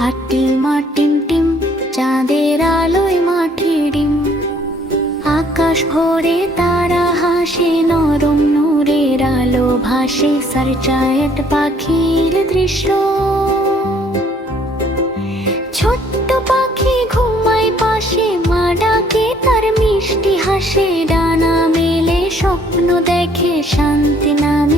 হাট্টির মা team team, চাঁদের আলোয় মাঠে ডিম। আকাশ ভরে তারা হাসে, নরম নূরের আলো ভাসে, সারচায়েট পাখির দৃশ্য। ছোট্ট পাখি ঘুমায় পাশে, মা ডাকে তার মিষ্টি হাসে, ডানা মেলে স্বপ্ন দেখে, শান্তি নামে